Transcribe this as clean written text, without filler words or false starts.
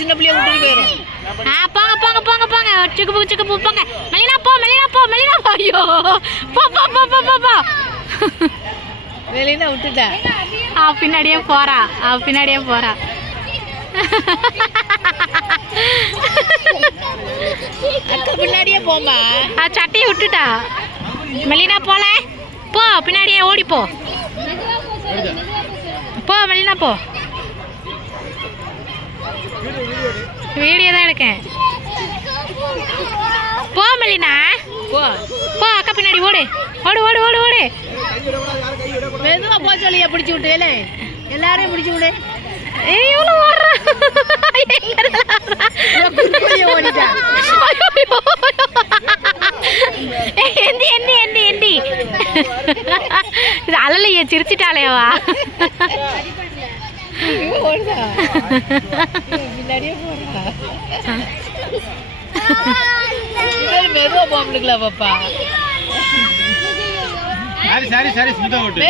சின்ன பிள்ளைய விட்டுட்டு போயிடும். போங்க போங்க போங்க போங்க சிக்கு போங்க. மெலினா போ ஐயோ போ போ போ போ போ போ மெலினா விட்டுட்டா. பின்னாடியே போறா. அக்கா பின்னாடியே போமா. சட்டையை விட்டுட்டா. மெலினா போல போ, பின்னாடியே ஓடிப்போ. போ மெலினா போ. வீடியோ தான் எடுக்கேன். போ மெலினா போ அக்கா பின்னாடி ஓடு. மெதுவா போ சொல்லியா, பிடிச்சி விட்டு எல்லாரையும் பிடிச்சி விடு. எவ்வளோ ஓடுறா. ஓடிட்டா. எந்தி அழலையே, சிரிச்சிட்டாலேவா. பின்னாடியே போறா. மெதுவா போக முடியல பாப்பா. சரி ஸ்மிதா ஓட்டு.